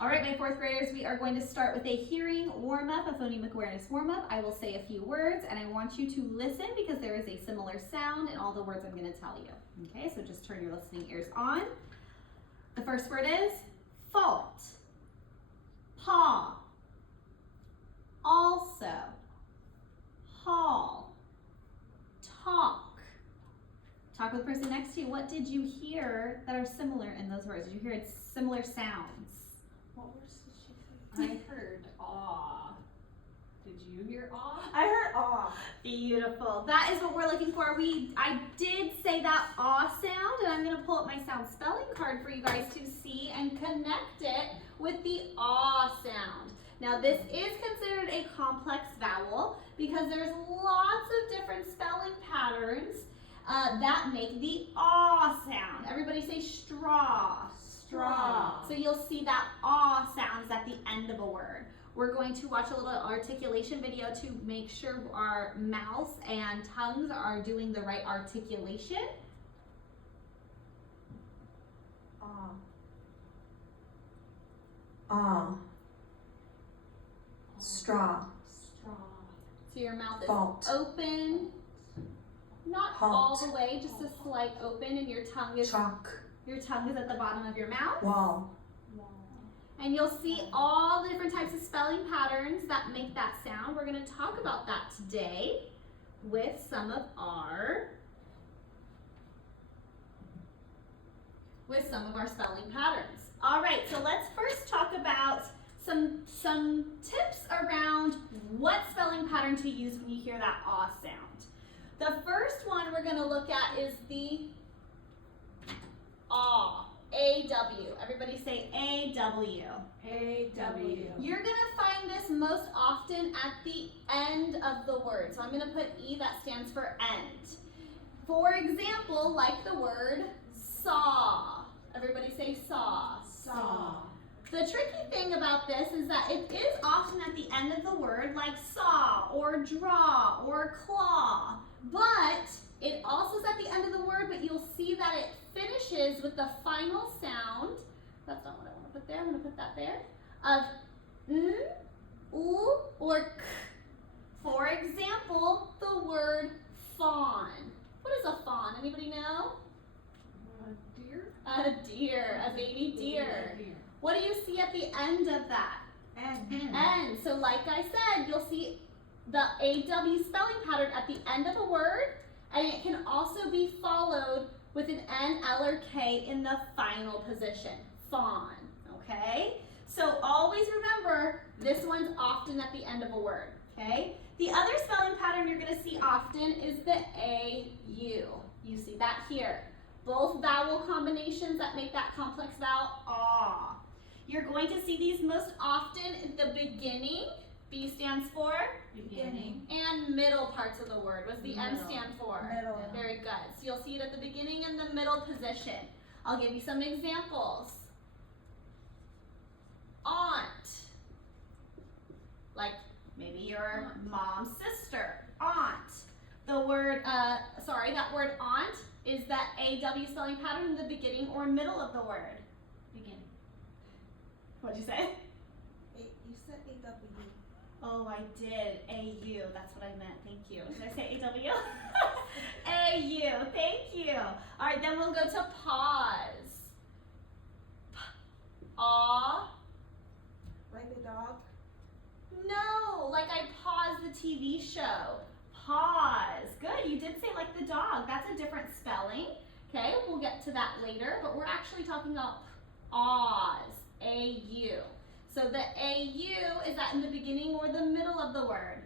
All right, my fourth graders, we are going to start with a hearing warm-up, a phonemic awareness warm-up. I will say a few words and I want you to listen because there is a similar sound in all the words I'm going to tell you. Okay, so just turn your listening ears on. The first word is fault, paw, also, haul, talk. Talk with the person next to you. What did you hear that are similar in those words? Did you hear similar sounds? What words did she say? I heard awe. Did you hear awe? I heard awe. Beautiful. That is what we're looking for. I did say that awe sound, and I'm going to pull up my sound spelling card for you guys to see and connect it with the awe sound. Now, this is considered a complex vowel because there's lots of different spelling patterns that make the aw sound. Everybody say straw. Straw. So you'll see that aw sounds at the end of a word. We're going to watch a little articulation video to make sure our mouths and tongues are doing the right articulation. Aw. Aw. Straw. Straw. So your mouth is Fault. open, not Halt. all the way, just a slight open, and your tongue is Chalk. at the bottom of your mouth. Wall. And you'll see all the different types of spelling patterns that make that sound. We're going to talk about that today with some of our spelling patterns. All right, so let's first talk about some tips around what spelling pattern to use when you hear that aw sound. The first one we're going to look at is the aw. A-W. Everybody say A-W. A-W. You're going to find this most often at the end of the word. So I'm going to put E, that stands for end. For example, like the word saw. Everybody say saw. Saw. The tricky thing about this is that it is often at the end of the word, like saw or draw or claw. But it also is at the end of the word, but you'll see that it finishes with the final sound. That's not what I want to put there. I'm going to put that there. Of n, oo, or k. For example, the word fawn. What is a fawn? Anybody know? A deer? A deer, a baby deer. What do you see at the end of that? N. So like I said, you'll see the AW spelling pattern at the end of a word, and it can also be followed with an N, L, or K in the final position, fawn, okay? So always remember, this one's often at the end of a word, okay? The other spelling pattern you're gonna see often is the A-U. You see that here. Both vowel combinations that make that complex vowel, ah. You're going to see these most often at the beginning. B stands for? Beginning. And middle parts of the word. What's the M stand for? Middle. Very good. So you'll see it at the beginning and the middle position. I'll give you some examples. Aunt. Like maybe your mom's sister. Aunt. The word, that word aunt is that AW spelling pattern in the beginning or middle of the word. Beginning. What'd you say? You said A-W. Oh, I did. A-U. That's what I meant. Thank you. Did I say A-W? A-U. Thank you. All right, then we'll go to pause. Aw. Like a dog? No, like I paused the TV show. Pause. Good. You did say like the dog. That's a different spelling. Okay, we'll get to that later, but we're actually talking about ahs. A-U. So the A-U, is that in the beginning or the middle of the word?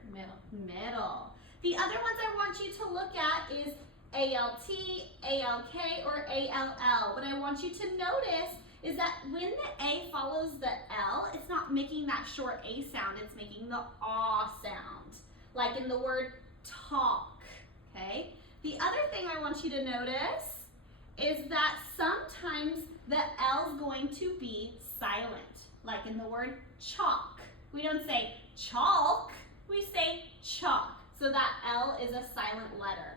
Middle. The other ones I want you to look at is A-L-T, A-L-K, or A-L-L. What I want you to notice is that when the A follows the L, it's not making that short A sound, it's making the aw sound, like in the word talk, okay? The other thing I want you to notice is that sometimes the L is going to be silent, like in the word chalk. We don't say chalk, we say chalk. So that L is a silent letter.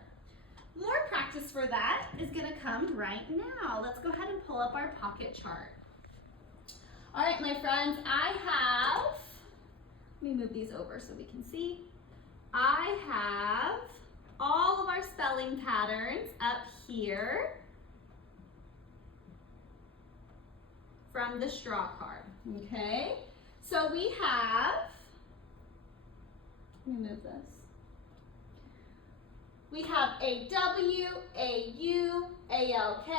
More practice for that is going to come right now. Let's go ahead and pull up our pocket chart. All right, my friends, let me move these over so we can see. I have all of our spelling patterns up here from the straw card, okay? So we have, let me move this. We have a W, a U, a L K,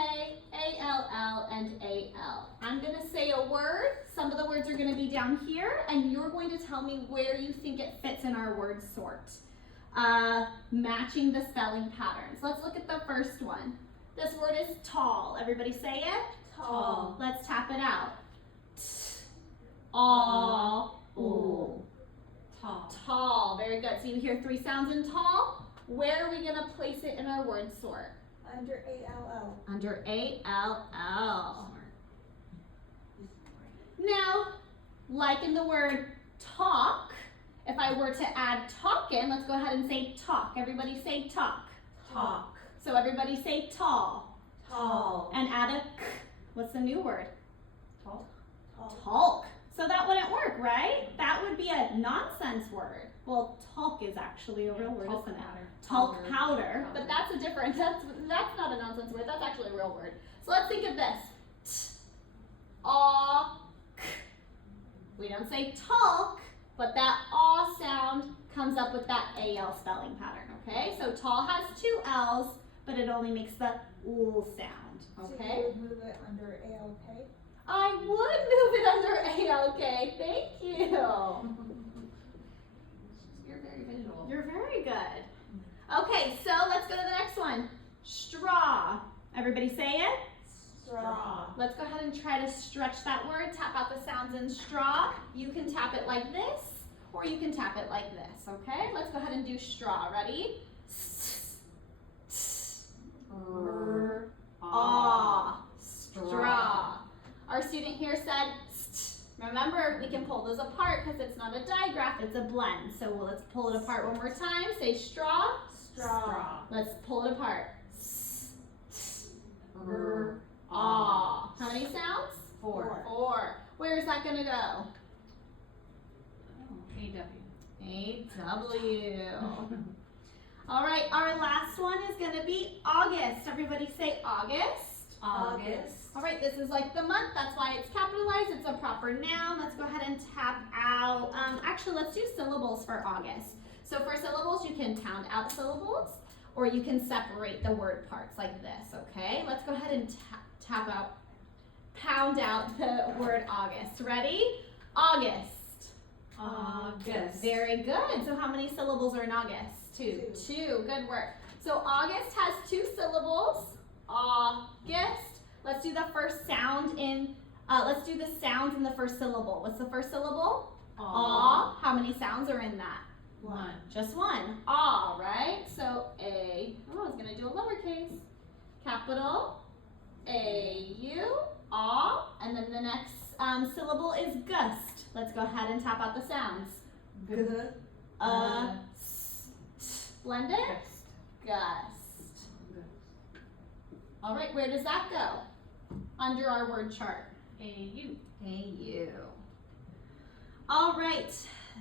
a L L, and a L. I'm gonna say a word. Some of the words are gonna be down here, and you're going to tell me where you think it fits in our word sort. Matching the spelling patterns. Let's look at the first one. This word is tall. Everybody say it? Tall. Let's tap it out. Tall. Tall. Tall. Very good. So you hear 3 sounds in tall. Where are we going to place it in our word sort? Under A-L-L. Under A-L-L. Now, like in the word talk, if I were to add talk in, let's go ahead and say talk. Everybody say talk. Talk. So everybody say tall. Tall. And add a k. What's the new word? Tall. Tall. Talk. So that wouldn't work, right? That would be a nonsense word. Well, talk is actually a real word, Talc isn't it? powder. Talc powder. But that's a different, that's not a nonsense word. That's actually a real word. So let's think of this. Aw, k. We don't say talk, but that aw sound comes up with that AL spelling pattern, okay? So tall has 2 L's, but it only makes the oo sound, okay? So you would move it under A-L-K? I would move it under ALK. Thank you. You're very visual. You're very good. Okay, so let's go to the next one. Straw. Everybody say it? Straw. Let's go ahead and try to stretch that word. Tap out the sounds in straw. You can tap it like this, or you can tap it like this, okay? Let's go ahead and do straw. Ready? Ah. Straw. Our student here said, st. Remember, we can pull those apart because it's not a digraph, it's a blend. So let's pull it apart one more time. Say straw. Straw. Let's pull it apart. Ah. How many sounds? 4. 4. Where is that going to go? A-W. A-W. All right, our last one is going to be August. Everybody say August. August. All right, this is like the month. That's why it's capitalized. It's a proper noun. Let's go ahead and tap out. Actually, let's do syllables for August. So for syllables, you can pound out syllables, or you can separate the word parts like this, okay? Let's go ahead and pound out the word August. Ready? August. August. Very good. So how many syllables are in August? 2. 2. Good work. So August has 2 syllables. August. Let's do the first sound in, let's do the sounds in the first syllable. What's the first syllable? Aw. How many sounds are in that? 1. Just 1. Aw, right? So I was going to do a lowercase. Capital A-U, aw. And then the next syllable is gust. Let's go ahead and tap out the sounds. Good. Blend it. Gust. All right, where does that go? Under our word chart. A-U. A-U. All right,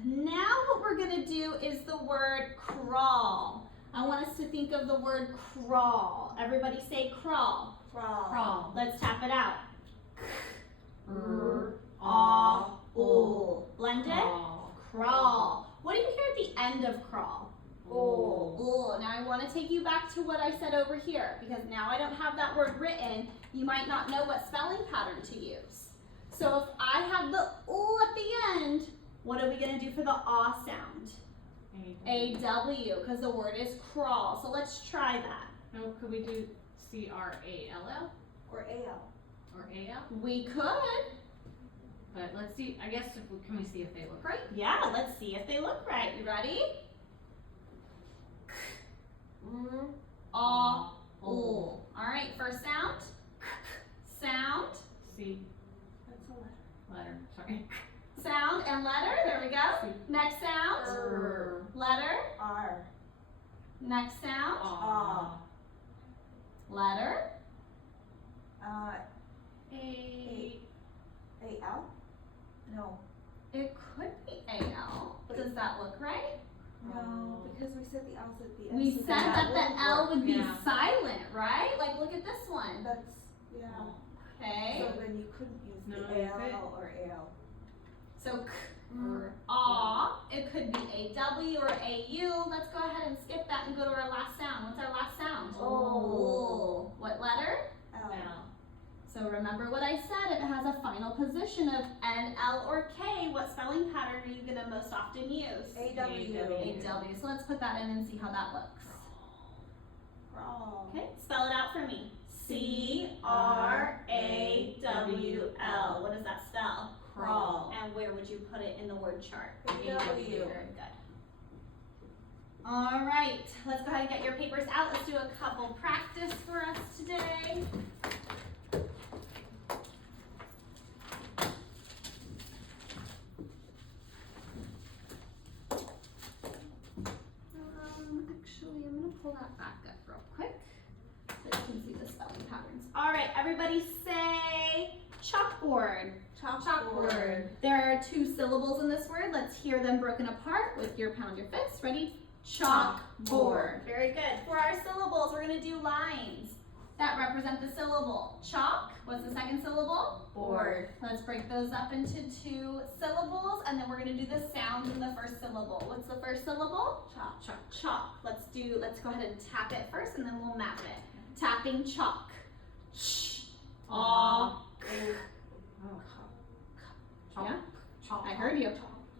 now what we're gonna do is the word crawl. I want us to think of the word crawl. Everybody say crawl. Crawl. Crawl. Let's tap it out. Ooh. Blend it. Crawl. Crawl. What do you hear at the end of crawl? Ooh. Now I want to take you back to what I said over here, because now I don't have that word written. You might not know what spelling pattern to use. So if I have the ooh at the end, what are we going to do for the ah sound? A-W, because the word is crawl. So let's try that. No, could we do C-R-A-L-L Or A-L. or A-L? We could. But let's see, I guess, can we see if they look right? Yeah, let's see if they look right. You ready? Ah, ooh. All right, first sound. Sound. C. That's a letter. Letter, sorry. Sound and letter. There we go. Next sound. Letter. R. Next sound. Ah. Letter. A-L. No. It could be AL. Does that look right? No, because we said the L's at the end. We so said that that wouldn't the L work. would be Yeah. silent, right? Like, look at this one. That's, yeah. Okay. So then you couldn't use No, the you AL or AL. So k, Or aw. It could be AW or AU. Let's go ahead and skip that and go to our last sound. What's our last sound? Oh. What letter? L. L. So remember what I said. If it has a final position of N, L, or K, what spelling pattern are you going to most often use? AW. AW. So let's put that in and see how that looks. Crawl. Okay, spell it out for me. C-R-A-W-L. What does that spell? Crawl. And where would you put it in the word chart? AW. Very good. All right, let's go ahead and get your papers out. Let's do a couple practice for us today. Actually, I'm gonna pull that back up real quick so you can see the spelling patterns. All right, everybody say chalkboard. Chalkboard. There are 2 syllables in this word. Let's hear them broken apart with your pound your fist. Ready? Chalkboard. Very good. For our syllables, we're gonna do lines that represent the syllable. Chalk. What's the second syllable? Board. Let's break those up into 2 syllables, and then we're gonna do the sound in the first syllable. What's the first syllable? Chalk. Chalk. Chalk. Let's go ahead and tap it first, and then we'll map it. Tapping chalk. Sh. Aw. Yeah? I heard you.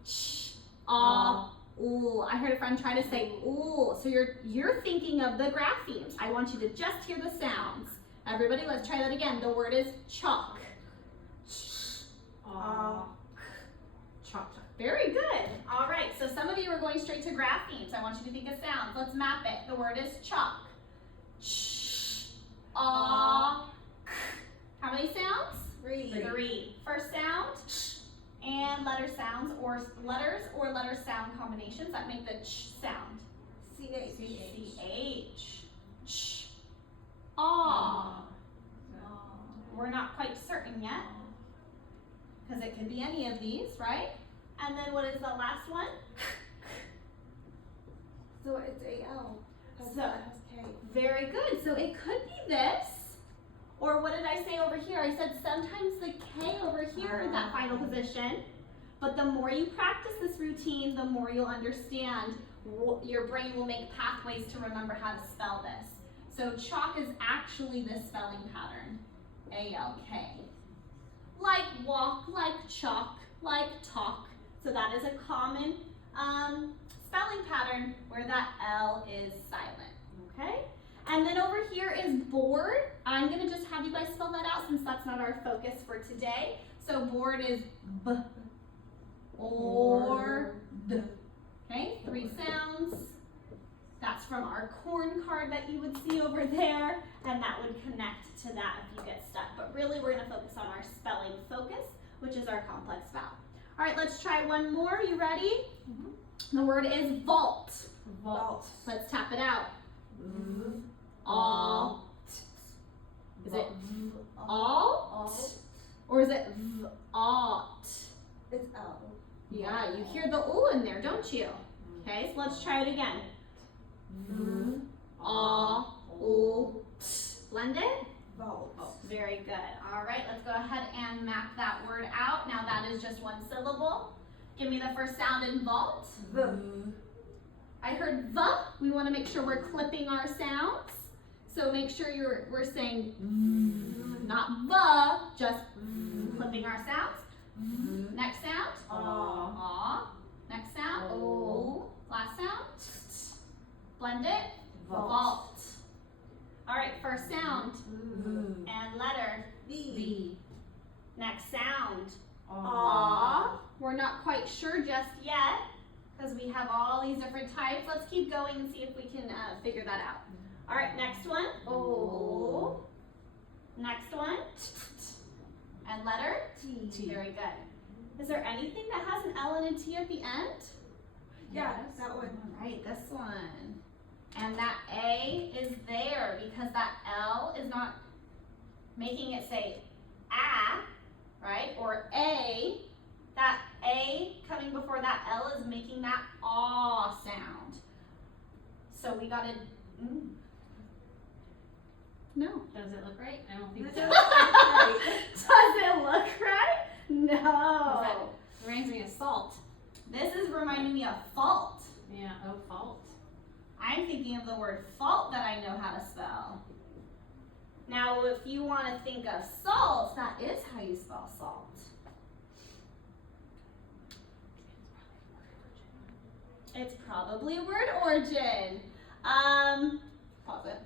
Sh. Aw. Ooh. I heard a friend try to say ooh. So you're thinking of the graphemes. I want you to just hear the sounds. Everybody, let's try that again. The word is chalk. Chalk. Very good. All right, so some of you are going straight to graphemes. I want you to think of sounds. Let's map it. The word is chalk. Sh, aw, k. How many sounds? 3. 3. First sound, sh, and letter sounds, or letters or letter sound combinations that make the ch sound. CH. C-H. Ch, aw. We're not quite certain yet, because it could be any of these, right? And then what is the last one? So it's AL. So- That has K. Very good. So it could be this, or what did I say over here? I said sometimes the K over here in that final position, but the more you practice this routine, the more you'll understand. Your brain will make pathways to remember how to spell this. So chalk is actually this spelling pattern, A-L-K. Like walk, like chalk, like talk. So that is a common spelling pattern where that L is silent, okay? And then over here is board. I'm gonna just have you guys spell that out since that's not our focus for today. So board is B, or D. Okay, 3 sounds. That's from our corn card that you would see over there, and that would connect to that if you get stuck. But really, we're gonna focus on our spelling focus, which is our complex vowel. All right, let's try one more. You ready? The word is vault. Vault. Let's tap it out. All. Is it alt? Or is it alt? It's L. Yeah, you hear the O in there, don't you? Okay, so let's try it again. All. Blend it? Vault. Very good. All right, let's go ahead and map that word out. Now that is just 1 syllable. Give me the first sound in vault. I heard the. We want to make sure we're clipping our sounds. So make sure we're saying not the, just clipping our sounds. Next sound. Aw. Next sound. O. Last sound. Blend it. Vault. All right, first sound and letter. V. Next sound. Aw. We're not quite sure just yet because we have all these different types. Let's keep going and see if we can figure that out. All right, next one. O. Next one. And letter. T. Very good. Is there anything that has an L and a T at the end? Yeah, that one. All right, this one. And that A is there because that L is not making it say ah, right? Or A. That making that ah sound. So we gotta, no. Does it look right? I don't think It so. does look right. Does it look right? No. That reminds me of salt. This is reminding me of fault. Yeah, oh, fault. I'm thinking of the word fault that I know how to spell. Now, if you want to think of salt, that is how you spell salt. It's probably a word origin. Pause it.